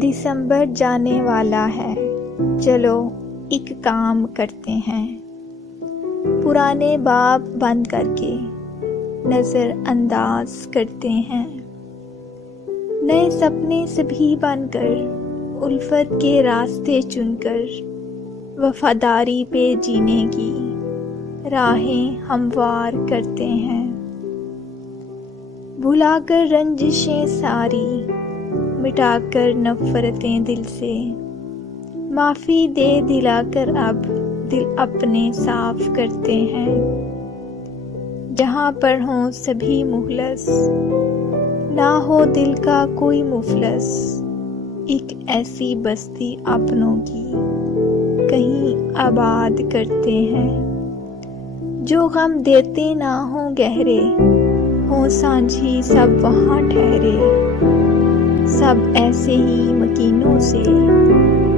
दिसंबर जाने वाला है, चलो एक काम करते हैं। पुराने बाब बंद करके नज़रअंदाज करते हैं। नए सपने सभी बनकर उल्फत के रास्ते चुनकर वफादारी पे जीने की राहें हमवार करते हैं। भुलाकर रंजिशें सारी, मिटाकर नफ़रतें दिल से, माफ़ी दे दिलाकर अब दिल अपने साफ करते हैं। जहाँ पर हों सभी मुखलस, ना हो दिल का कोई मुफलस, एक ऐसी बस्ती अपनों की कहीं आबाद करते हैं। जो गम देते ना हो गहरे, हो सांझी सब वहाँ ठहरे, सब ऐसे ही मकीनों से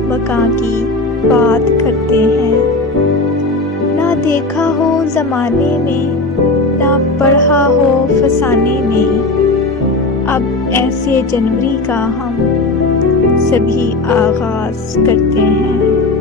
बका की बात करते हैं। ना देखा हो ज़माने में, ना पढ़ा हो फसाने में, अब ऐसे जनवरी का हम सभी आगाज़ करते हैं।